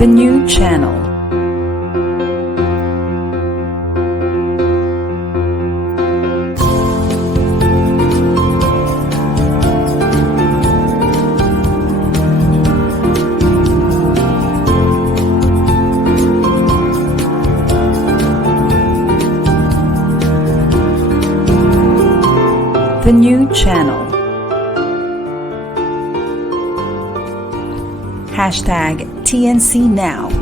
The new channel. The new channel. Hashtag TNCNow.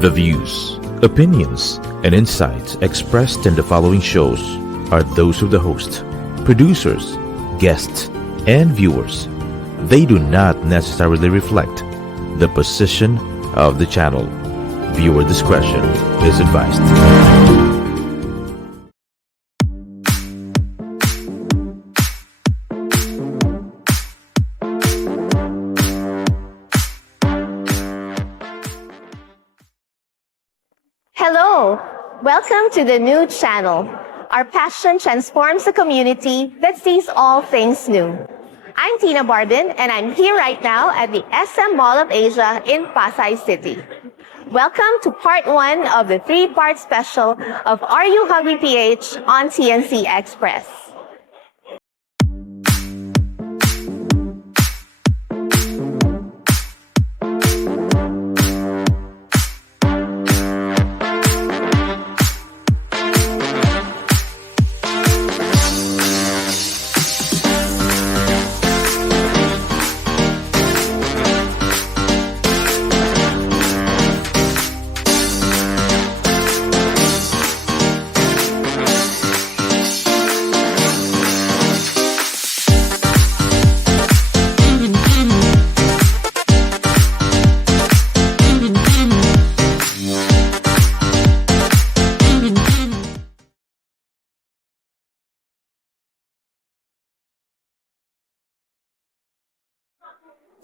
The views, opinions, and insights expressed in the following shows are those of the host, producers, guests, and viewers. They do not necessarily reflect the position of the channel. Viewer discretion is advised. Hello! Welcome to the new channel. Our passion transforms a community that sees all things new. I'm Tina Manzano-Barbin, and I'm here right now at the Edsa Mall of Asia in Pasay City. Welcome to part 1 of the 3-part special of Are You Hungry PH on TNC Express.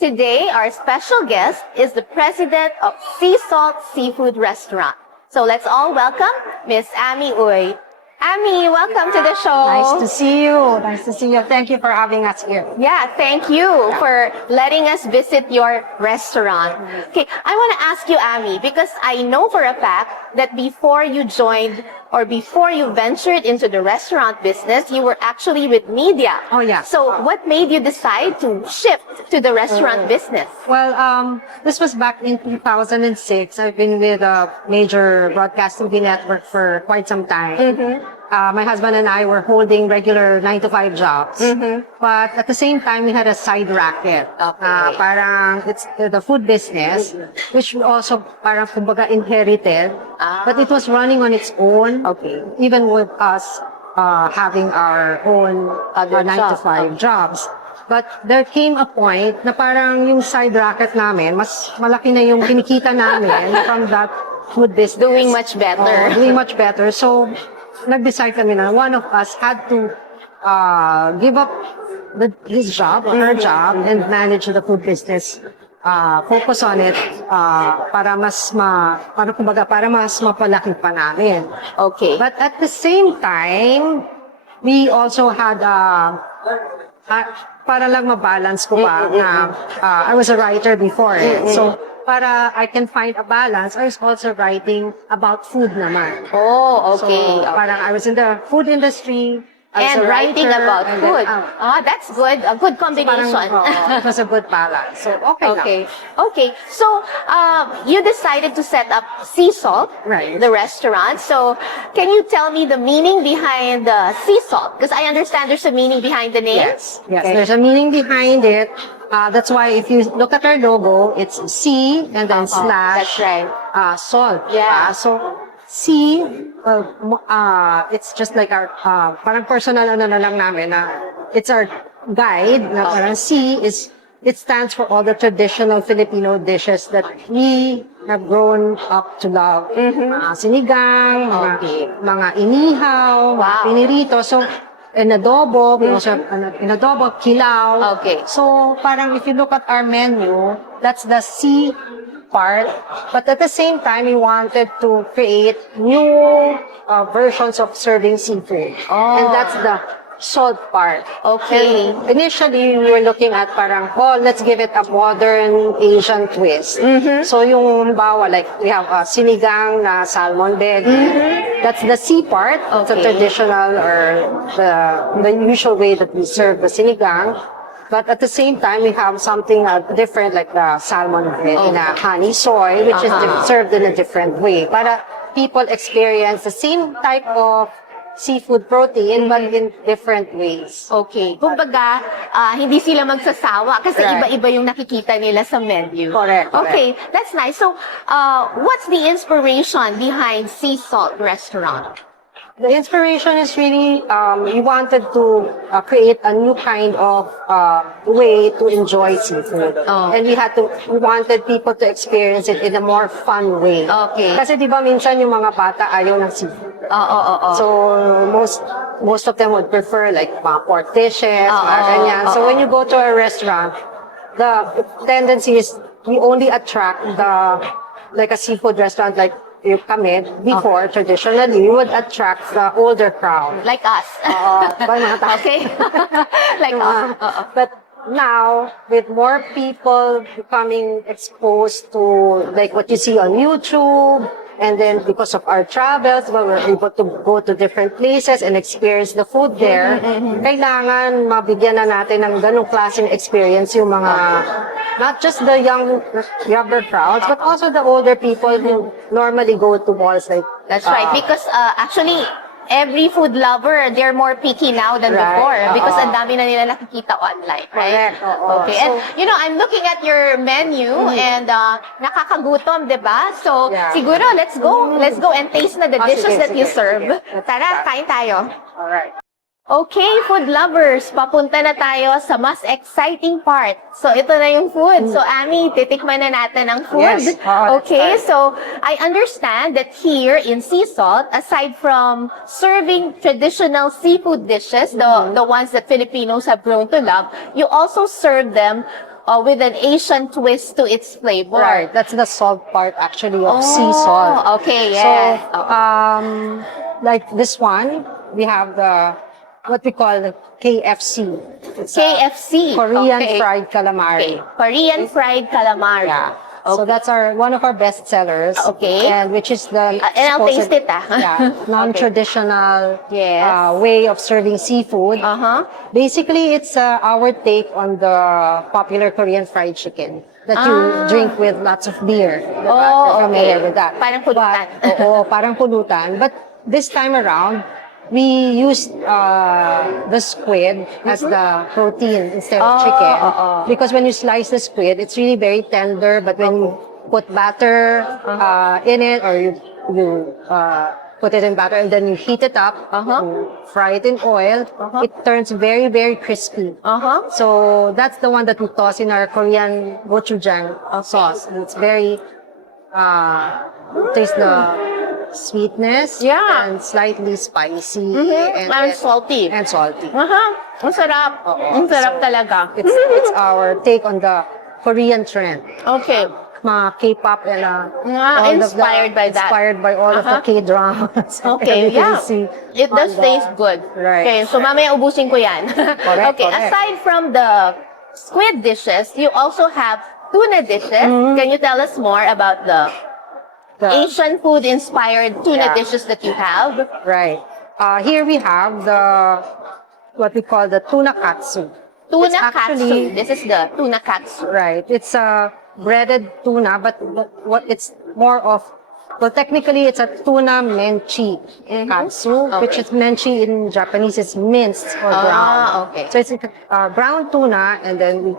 Today, our special guest is the president of Sea Salt Seafood Restaurant. So let's all welcome Miss Amy Uy. Amy, welcome to the show. Nice to see you. Nice to see you. Thank you for having us here. Yeah, thank you for letting us visit your restaurant. Okay, I want to ask you, Amy, because I know for a fact that before you joined or before you ventured into the restaurant business, you were actually with media. Oh, yeah. So what made you decide to shift to the restaurant business? Well, this was back in 2006. I've been with a major broadcasting network for quite some time. My husband and I were holding regular 9-to-5 jobs. But at the same time, we had a side racket. Parang it's the food business, which we also parang kumbaga inherited. But it was running on its own. Even with us having our own 9-to-5 jobs. But there came a point na parang yung side racket namin, mas malaki na yung kinikita namin from that food business. Doing much better. Doing much better. So, nag-decide kami na one of us had to give up his job, or her job, and manage the food business. Focus on it para mas mapalaki pa namin. Okay. But at the same time, we also had para lang mabalance ko pa na I was a writer before. So, para I can find a balance, I was also writing about food naman. Oh, okay. So, parang I was in the food industry. And writing about food. That's good. A good combination. It was a good balance. So, okay. Okay. So, you decided to set up Sea Salt, Right. the restaurant. So, can you tell me the meaning behind the Sea Salt? Because I understand there's a meaning behind the name. Yes, there's a meaning behind it. That's why if you look at our logo, it's sea and then slash That's right. salt. Yeah. So, sea, it's just like our, parang personal na lang namin na it's our guide na parang sea it stands for all the traditional Filipino dishes that we have grown up to love. Mga sinigang, mga inihaw, mga pinirito. So, in adobo, we also have in adobo, kilaw. Okay. So, parang if you look at our menu, that's the sea part. But at the same time, we wanted to create new versions of serving seafood. And that's the salt part. Okay. And initially, we were looking at parang, let's give it a modern Asian twist. So yung halimbawa, like we have sinigang na salmon belly. That's the sea part. It's a traditional or the usual way that we serve the sinigang. But at the same time, we have something different like the salmon in a honey soy, which is served in a different way. Para people experience the same type of seafood protein but in different ways. Okay. Kumbaga, hindi sila magsasawa kasi iba-iba yung nakikita nila sa menu. Correct. Okay, that's nice. So, what's the inspiration behind Sea Salt Restaurant? The inspiration is really, we wanted to create a new kind of way to enjoy seafood. And we wanted people to experience it in a more fun way. Okay. Kasi di ba minsan yung mga bata ayaw ng seafood. So most of them would prefer like mga pork dishes, mga ganyan. So when you go to a restaurant, the tendency is we only attract like a seafood restaurant like kami, before, traditionally, we would attract the older crowd. Like us. Okay. Like us. But now, with more people becoming exposed to like what you see on YouTube, and then because of our travels, we're able to go to different places and experience the food there, kailangan mabigyan na natin ng ganong klaseng experience yung mga, not just the younger crowds, but also the older people who normally go to malls like. That's right. Because actually, every food lover, they're more picky now than before because ang dami na nila nakikita online, right? Correct. Okay. And you know, I'm looking at your menu and nakakagutom, 'di ba? So, siguro let's go and taste na the dishes that you serve. Tara, kain tayo. All right. Okay, food lovers, papunta na tayo sa mas exciting part. So, ito na yung food. So, Ami, titikman na natin ang food. Yes. Okay, so I understand that here in Sea Salt, aside from serving traditional seafood dishes, the ones that Filipinos have grown to love, you also serve them with an Asian twist to its flavor. Right. That's the salt part actually of sea salt. Okay, yes. So, like this one, we have what we call the KFC. It's KFC. Korean Fried Calamari. Okay. Korean Fried Calamari. Yeah. So that's one of our best sellers. Okay. And which is the and I'll taste it. non-traditional Yes. way of serving seafood. Basically, it's our take on the popular Korean fried chicken that you drink with lots of beer. You're familiar with that. Parang pulutan. Parang pulutan. But this time around, we used the squid as the protein instead of chicken. Because when you slice the squid, it's really very tender. But when you put batter in it, or you put it in batter and then you heat it up, you fry it in oil, it turns very, very crispy. So that's the one that we toss in our Korean gochujang sauce. And it's very, taste the sweetness and slightly spicy and salty. And salty. Ang sarap. Ang sarap talaga. It's our take on the Korean trend. Okay. Mga K-pop and inspired by all of the K-dramas. Okay, yeah. It does taste good. Right. Okay, so mamaya ubusin ko yan. Okay, aside from the squid dishes, you also have tuna dishes. Can you tell us more about the Asian food-inspired tuna dishes that you have? Right. Here we have what we call the Tuna Katsu. Tuna Katsu. This is the Tuna Katsu. Right. It's a breaded tuna, but what it's more of, well, technically it's a tuna menchi katsu, which is menchi in Japanese is minced or brown. Okay. So it's a brown tuna, and then we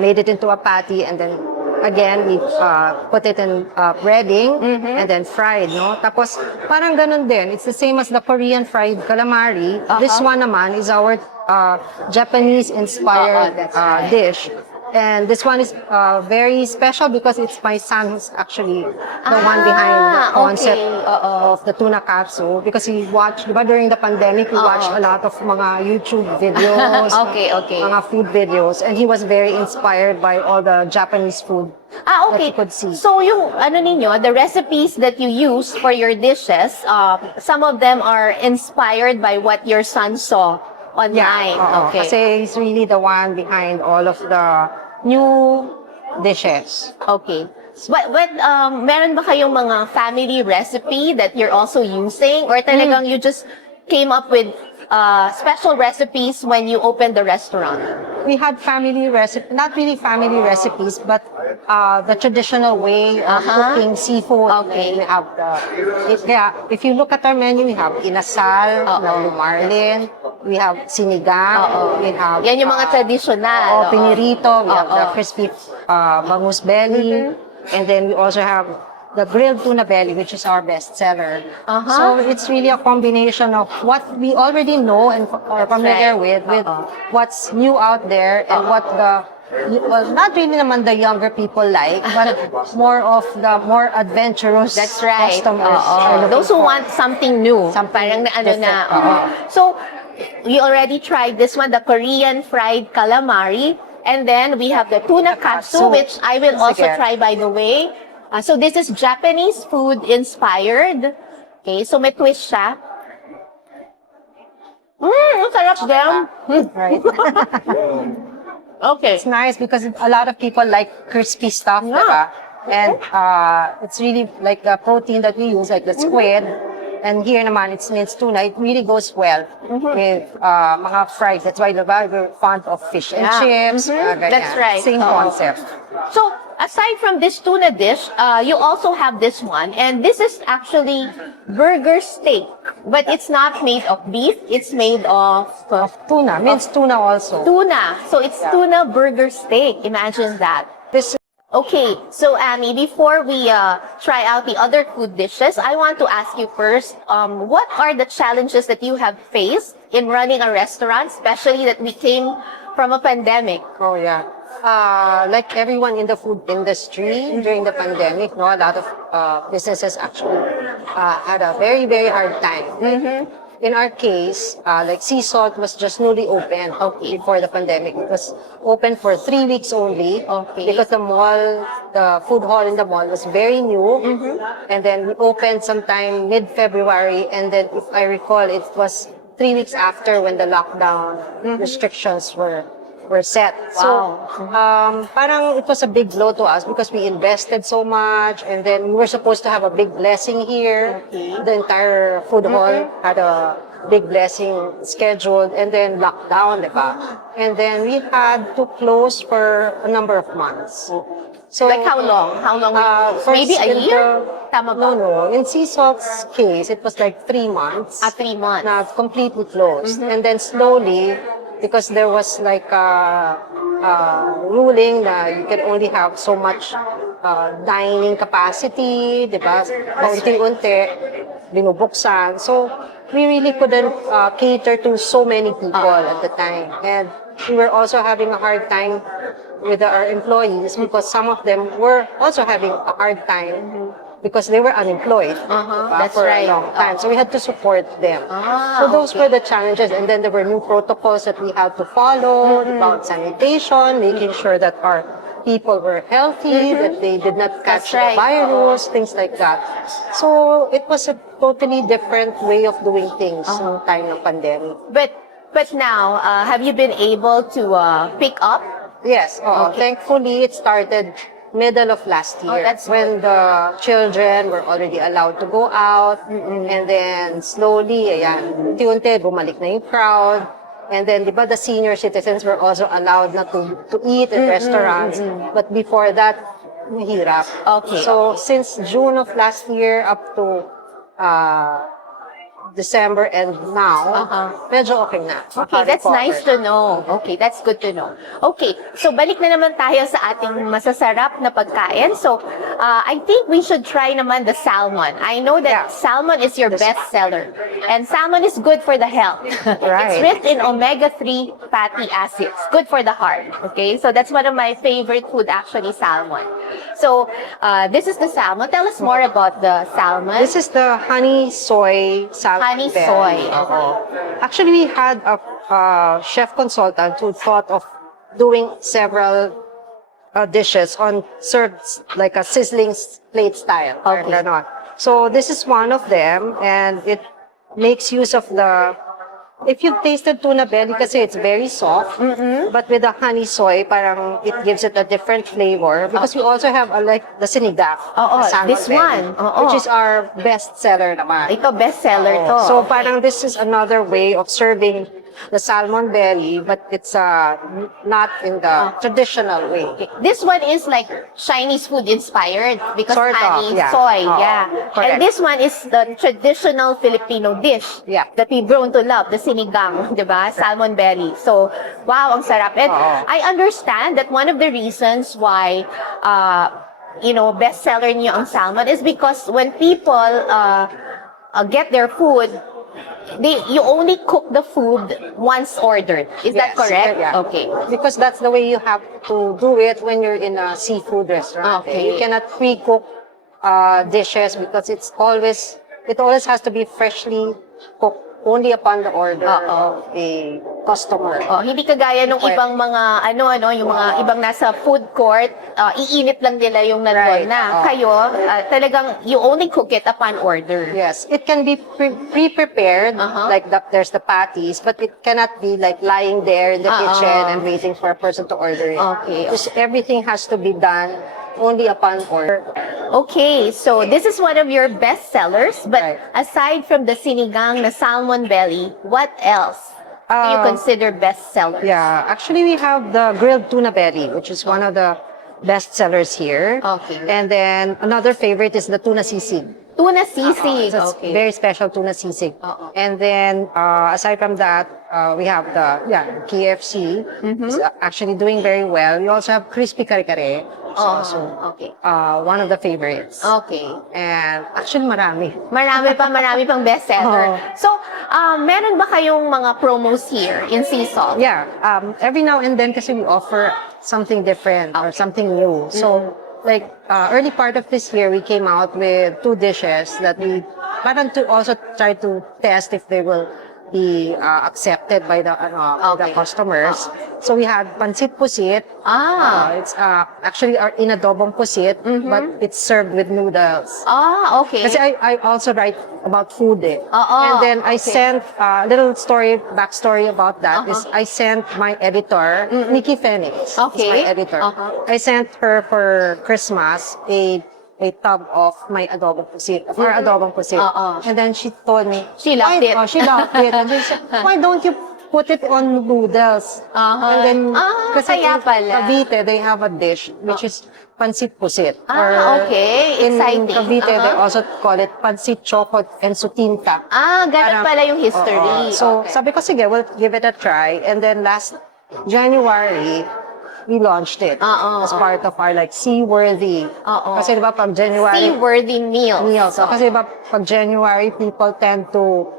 made it into a patty, and then again we put it in breading and then fried, no? Tapos parang ganun din. It's the same as the Korean fried calamari. This one naman is our Japanese inspired dish. And this one is very special because it's my son who's actually the one behind the concept of the Tuna Katsu. Because he watched, during the pandemic, he watched a lot of mga YouTube videos, mga food videos, and he was very inspired by all the Japanese food that he could see. So yung the recipes that you use for your dishes, some of them are inspired by what your son saw online. Oo. Okay. Kasi he's really the one behind all of the new dishes. Okay. But meron ba kayong mga family recipe that you're also using? Or talagang you just came up with special recipes when you opened the restaurant? We had family recipe, not really family recipes, but the traditional way of cooking seafood. Okay. We have if you look at our menu, we have Inasal, Blue Marlin, we have sinigang, we have Yan yung mga traditional. pinirito, we have the crispy bangus belly, and then we also have the Grilled Tuna Belly, which is our best seller. So it's really a combination of what we already know and are familiar with what's new out there and what not really naman the younger people like, but more of the more adventurous That's right. customers. are looking Those who for. want something new. Parang na ano na. So, we already tried this one, the Korean Fried Calamari. And then we have the Tuna Katsu, which I will also try, by the way. So this is Japanese food inspired. Okay, so may twist siya. Ang sarap din. Right. Okay. It's nice because a lot of people like crispy stuff, diba? And it's really like the protein that we use, like the squid. And here naman, it's minced tuna. It really goes well with mga fries. That's why we're fond of fish and chips. That's right. Same concept. So, aside from this tuna dish, you also have this one. And this is actually burger steak. But it's not made of beef. It's made of Tuna, minced tuna also. tuna. So, it's tuna burger steak. Imagine that. This Okay, so Amy, before we try out the other food dishes, I want to ask you first, what are the challenges that you have faced in running a restaurant, especially that we came from a pandemic? Oh yeah. Like everyone in the food industry during the pandemic, a lot of businesses actually had a very, very hard time. In our case, like Sea Salt was just newly open before the pandemic. It was open for 3 weeks only because the food hall in the mall was very new. And then we opened sometime mid-February. And then if I recall, it was 3 weeks after when the lockdown restrictions were set. Wow. So, parang it was a big blow to us because we invested so much and then we were supposed to have a big blessing here. The entire food hall had a big blessing scheduled and then lockdown, diba? And then we had to close for a number of months. So, Like how long? How long? Maybe a year? Tama ba? No. In Sea Salt's case, it was like 3 months. 3 months. Na completely closed. And then slowly, because there was like a ruling that you can only have so much dining capacity, di ba? Paunti-unti, binubuksan. So, we really couldn't cater to so many people at the time. And we were also having a hard time with our employees because some of them were also having a hard time because they were unemployed That's for right. a long time. So we had to support them. So those were the challenges. And then there were new protocols that we had to follow about sanitation, making sure that our people were healthy, that they did not catch the virus, things like that. So it was a totally different way of doing things in time of pandemic. But now, have you been able to pick up? Yes. Thankfully, it started middle of last year when the children were already allowed to go out. And then slowly, unti-unti, bumalik na yung crowd. And then, di ba, the senior citizens were also allowed not to eat in restaurants. But before that, mahirap. So, since June of last year up to December and now, medyo okay na. Okay, that's nice to know. Okay, that's good to know. Okay, so balik na naman tayo sa ating masasarap na pagkain. So, I think we should try naman the salmon. I know that salmon is your best seller. And salmon is good for the health. It's rich in omega-3 fatty acids. Good for the heart. Okay, so that's one of my favorite food actually, salmon. So, this is the salmon. Tell us more about the salmon. This is the honey soy salmon. Honey soy. Actually, we had a chef consultant who thought of doing several dishes served like a sizzling plate style. So this is one of them, and it makes use of the if you've tasted tuna belly, kasi it's very soft, but with the honey soy, parang it gives it a different flavor. Because we also have like the sinigang, Oo, the salmon this belly, one. Oo. which is our best seller naman. Ito, best seller to. So parang this is another way of serving the salmon belly, but it's not in the traditional way. This one is like Chinese food inspired because Sort of, honey, yeah. soy, Oo, yeah. correct. And this one is the traditional Filipino dish Yeah. that we've grown to love, the sinigang, di ba? Salmon belly. So, wow, ang sarap. And Oo. I understand that one of the reasons why bestseller niyo ang salmon is because when people get their food, you only cook the food once ordered. Is that Yes, correct? yeah. Okay. Because that's the way you have to do it when you're in a seafood restaurant. Okay. You cannot pre-cook dishes because it always has to be freshly cooked only upon the order of a customer. Oh, hindi kagaya nung Okay. ibang mga yung mga ibang nasa food court, iinit lang nila yung nandun Right. na. Oo. Kayo, talagang you only cook it upon order. Yes, it can be pre-prepared, like there's the patties, but it cannot be like lying there in the kitchen and waiting for a person to order it. Okay. Because everything has to be done only upon order. Okay, so this is one of your best sellers, but Right. aside from the sinigang na salmon belly, what else do you consider best sellers? Yeah, actually we have the grilled tuna belly, which is one of the best sellers here. Okay. And then another favorite is the tuna sisig. Tuna sisig. It's Okay. very special tuna sisig. And then aside from that, we have the KFC. It's actually doing very well. We also have crispy kare-kare. It's also Okay. one of the favorites. Okay. And actually marami. Marami pang bestseller. Oo. So, meron ba kayong mga promos here in Sea Salt? Yeah, every now and then kasi we offer something different or something new. So, like early part of this year, we came out with 2 dishes that we parang to also try to test if they will be accepted by the Okay. customers. So we had pancit pusit. It's actually our inadobong pusit, but it's served with noodles. Okay. Kasi I also write about food eh. And then I okay. sent a little backstory about that is I sent my editor, Nikki Phoenix, is Okay. my editor. I sent her for Christmas a tub of my adobong pusit, of our adobong pusit. And then she told me, She loved it. She loved it. And she said, why don't you put it on noodles? And then, kasi kaya in pala. Cavite, they have a dish which is pancit pusit. Okay. In Exciting. Cavite, they also call it pancit chocot and sutinta. Ganun pala yung history. So, Okay. sabi ko, sige, we'll give it a try. And then last January, we launched it as part of our like seaworthy. Kasi diba pag January, Seaworthy meals. Kasi diba pag January, people tend to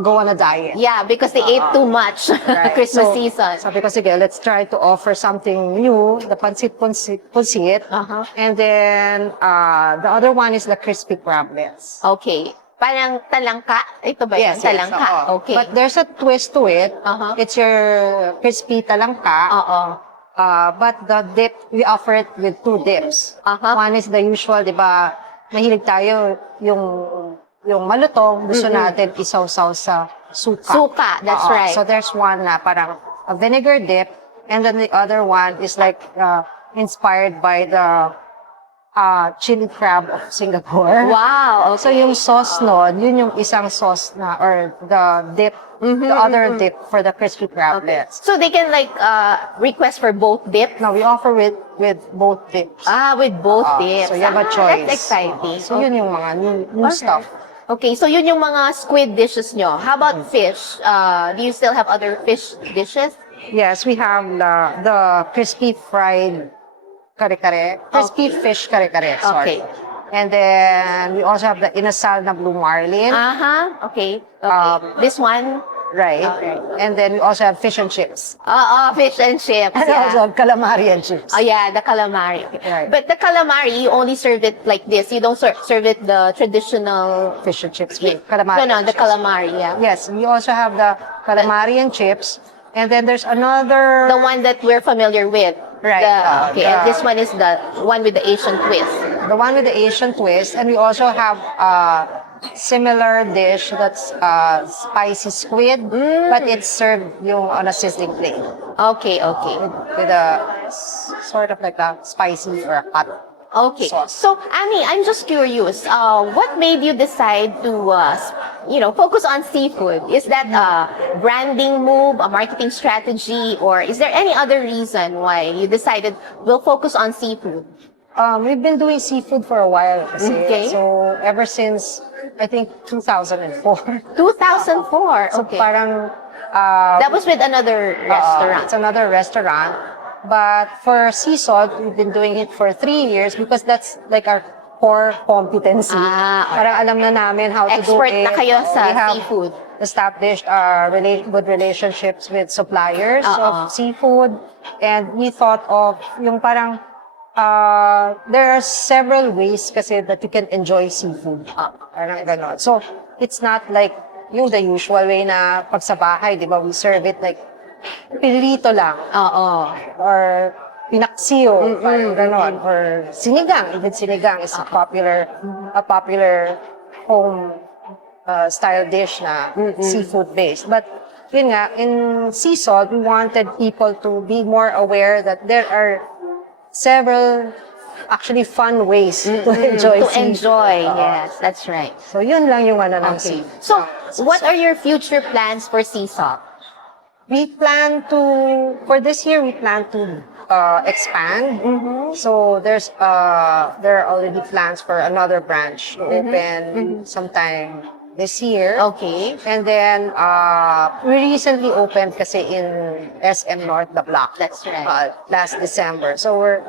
go on a diet. Yeah, because they ate too much Right. Christmas So, season. Sabi ko, sige, let's try to offer something new, the pancit pusit. And then, the other one is the crispy crablets. Okay. Parang talangka? Ito ba yun? Yes, Talangka. oo. Okay. But there's a twist to it. It's your crispy talangka. But the dip, we offer it with 2 dips. One is the usual, di ba, mahilig tayo yung malutong, gusto natin isaw-saw sa suka. Suka, that's right. So there's one na parang a vinegar dip, and then the other one is like inspired by the chili crab of Singapore. Wow. So yung sauce nun, yun yung isang sauce na, or the dip, the other dip for the crispy crablets. So they can like request for both dip? Now we offer with both dips. With both dips. So you have a choice. That's exciting. So yun yung mga new stuff. Okay, so yun yung mga squid dishes nyo. How about fish? Do you still have other fish dishes? Yes, we have the crispy fried kare-kare, crispy fish kare-kare, sorry. Okay. And then we also have the Inasal na Blue Marlin. Okay. This one? Right. Okay. And then we also have fish and chips. Fish and chips. And Yeah. also have calamari and chips. Oh yeah, the calamari. Right. But the calamari, you only serve it like this. You don't serve it the traditional Fish and chips Yeah. with calamari. No, and the chips. calamari, yeah. Yes, we also have the calamari and chips. And then there's another... The one that we're familiar with. Right. Okay, and this one is the one with the Asian twist. The one with the Asian twist. And we also have similar dish that's spicy squid, but it's served on a sizzling plate Okay, okay. with a sort of like a spicy or a hot Okay. sauce. So, Ami, I'm just curious. What made you decide to, focus on seafood? Is that a branding move, a marketing strategy, or is there any other reason why you decided we'll focus on seafood? We've been doing seafood for a while. Kasi. Okay. So, ever since, I think, 2004. 2004. So, Okay. parang, That was with another restaurant. it's another restaurant. But for sea salt, we've been doing it for 3 years because that's like our core competency. Ah, okay. Parang alam na namin how to do Expert it. na kayo sa We have seafood. established good relationships with suppliers of seafood. And we thought of yung parang there are several ways kasi that you can enjoy seafood. Parang ganon. So, it's not like yung the usual way na pag sa bahay, di ba, we serve it like pirito lang. Or pinaksiyo, parang ganon. Or sinigang. Even sinigang is a popular home style dish na seafood based. But yun nga, in sea salt, we wanted people to be more aware that there are several actually fun ways to enjoy seafood. Yes, that's right. So yun lang yung ano ng Okay. seafood. So, what are your future plans for sea salt? For this year, we plan to expand. So there are already plans for another branch to open sometime this year. Okay. And then, we recently opened kasi in SM North, the block. That's right. Last December. So we're,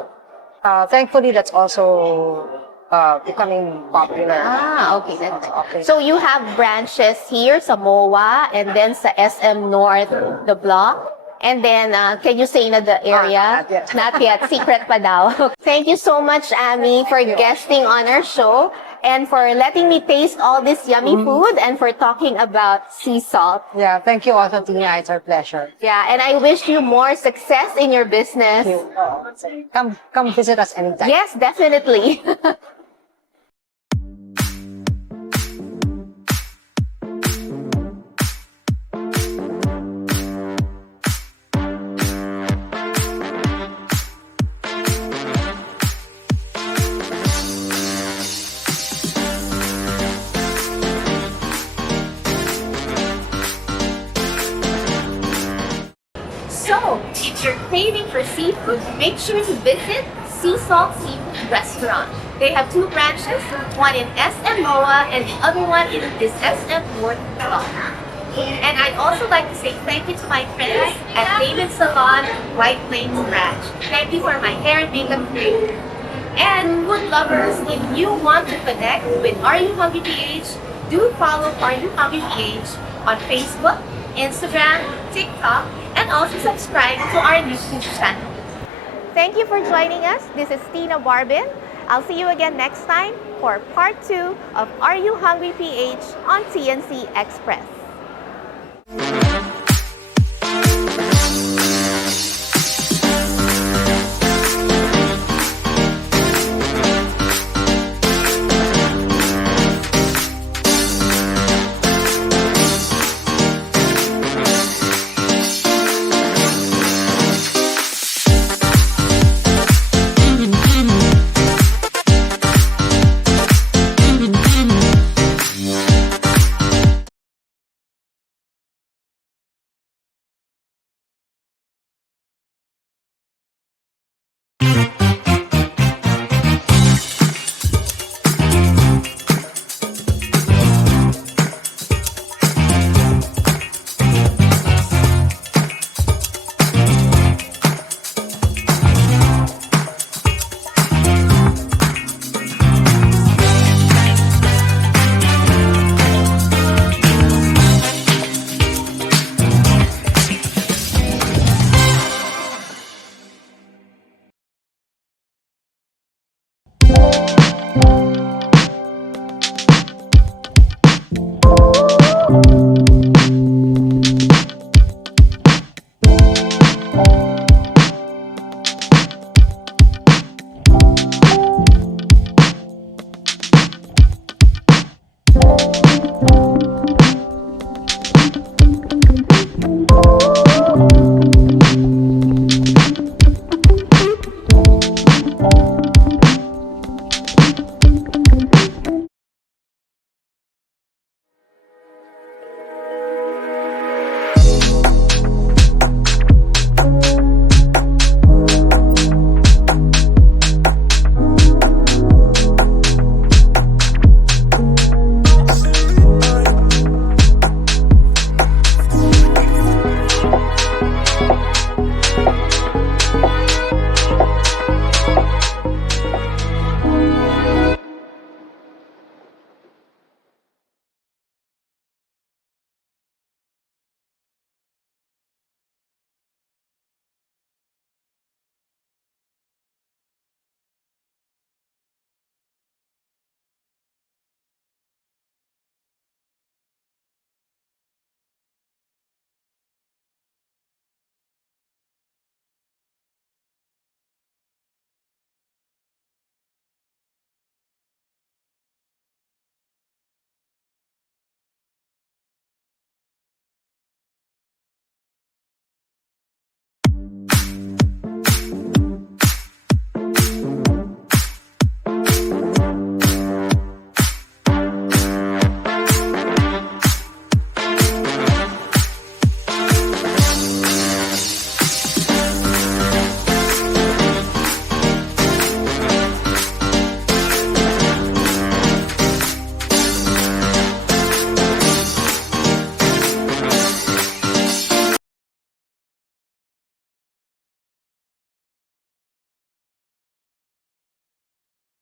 thankfully, that's also becoming popular. Okay. That's Okay. So you have branches here sa MOA and then sa SM North, the block. And then, can you say na the area? Not yet. Not yet. Secret pa daw. Thank you so much, Ami, for guesting on our show and for letting me taste all this yummy food and for talking about sea salt. Yeah, thank you also, Tina. It's our pleasure. Yeah, and I wish you more success in your business. Come visit us anytime. Yes, definitely. So, if you're craving for seafood, make sure to visit Sea Salt Seafood Restaurant. They have 2 branches, one in SM MOA and the other one in this SM North block. And I'd also like to say thank you to my friends at David Salon White Plains branch. Thank you for my hair and makeup cream. And food lovers, if you want to connect with Are You Hungry PH, do follow Are You Hungry PH on Facebook, Instagram, TikTok, and also subscribe to our YouTube channel. Thank you for joining us. This is Tina Barbin. I'll see you again next time for part 2 of Are You Hungry PH on TNC Express.